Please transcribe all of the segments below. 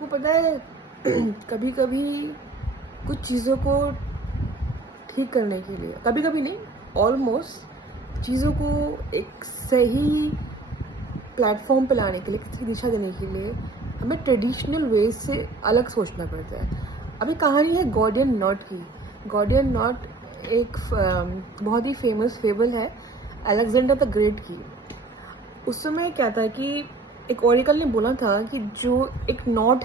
आपको पता है कभी कभी कुछ चीज़ों को ठीक करने के लिए, कभी कभी नहीं, ऑलमोस्ट चीज़ों को एक सही प्लेटफॉर्म पे लाने के लिए, किसी दिशा देने के लिए हमें ट्रेडिशनल वेज से अलग सोचना पड़ता है। अभी कहानी है गॉर्डियन नॉट की। गॉर्डियन नॉट एक बहुत ही फेमस फेबल है अलेक्जेंडर द ग्रेट की। उस समय क्या था कि एक ओरेकल ने बोला था कि जो एक नॉट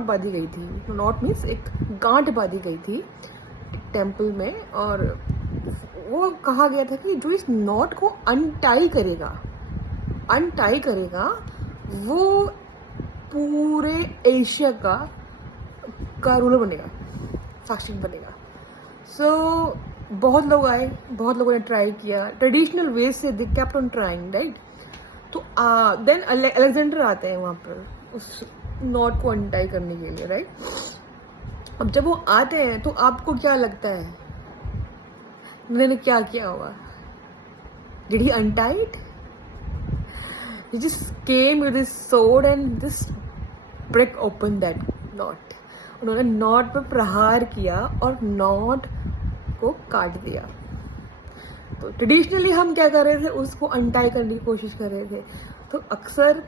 बांधी गई थी, नॉट मीन्स एक गांठ बांधी गई थी टेम्पल में, और वो कहा गया था कि जो इस नॉट को अनटाई करेगा वो पूरे एशिया का रूलर बनेगा, शासक बनेगा। सो बहुत लोग आए, बहुत लोगों ने ट्राई किया ट्रेडिशनल वे से, they kept on trying, right. तो देन अलेक्जेंडर आते हैं वहाँ पर उस नॉट को अनटाई करने के लिए, राइट। अब जब वो आते हैं तो आपको क्या लगता है उन्होंने क्या किया होगा? Did he untie it? He just came with his sword and just break open that knot. उन्होंने नॉट पर प्रहार किया और नॉट को काट दिया। तो ट्रेडिशनली हम क्या कर रहे थे, उसको अनटाई करने की कोशिश कर रहे थे। तो अक्सर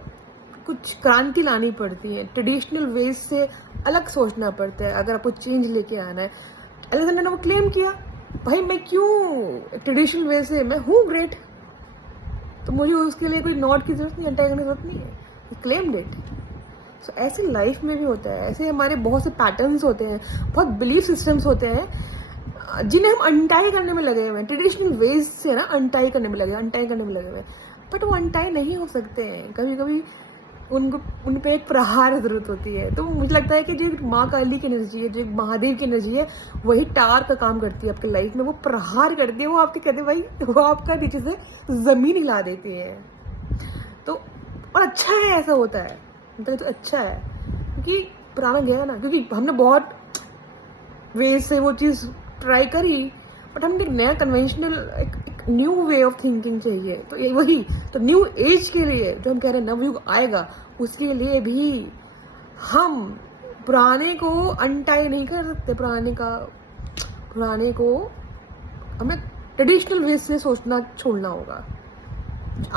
कुछ क्रांति लानी पड़ती है, ट्रेडिशनल वेज से अलग सोचना पड़ता है अगर आपको चेंज लेके आना है। अलेक्जेंडर ने वो क्लेम किया, भाई मैं क्यों ट्रेडिशनल वे से, मैं हूँ ग्रेट, तो मुझे उसके लिए कोई नॉट की जरूरत नहीं, अनटाई करने की जरूरत नहीं है, क्लेम डेट। सो ऐसे लाइफ में भी होता है, ऐसे हमारे बहुत से पैटर्न्स होते हैं, बहुत बिलीफ सिस्टम्स होते हैं जिन्हें हम अनटाई करने में लगे हुए हैं, ट्रेडिशनल वेज से ना अनटाई करने में लगे हुए हैं, बट वो अनटाई नहीं हो सकते हैं। कभी कभी उन पे एक प्रहार की जरूरत होती है। तो मुझे लगता है कि जो माँ काली की एनर्जी है, जो महादेव की एनर्जी है, वही टार का काम करती है आपकी लाइफ में। वो प्रहार करती है, वो आपके कहते भाई, वो आपका नीचे से जमीन हिला देती है। तो और अच्छा है ऐसा होता है, मतलब तो अच्छा है, क्योंकि पुराना गया ना, क्योंकि हमने बहुत वे से वो चीज़ ट्राई करी, बट हमने एक नया कन्वेंशनल एक न्यू वे ऑफ थिंकिंग चाहिए। तो ये वही तो न्यू एज के लिए जो हम कह रहे हैं नवयुग आएगा, उसके लिए भी हम पुराने को अनटाई नहीं कर सकते। पुराने को हमें ट्रेडिशनल वे से सोचना छोड़ना होगा।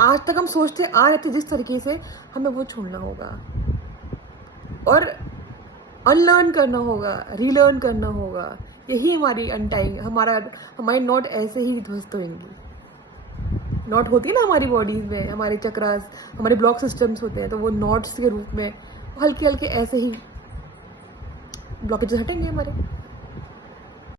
आज तक हम सोचते आ रहे थे जिस तरीके से, हमें वो छोड़ना होगा और अनलर्न करना होगा, रीलर्न करना होगा। यही हमारी अनटाइंग, हमारी नॉट ऐसे ही ध्वस्त होंगी। नॉट होती है ना हमारी बॉडी में, हमारे चक्रास, हमारे ब्लॉक सिस्टम्स होते हैं, तो वो नॉट्स के रूप में हल्के हल्के ऐसे ही ब्लॉकेजेस हटेंगे हमारे।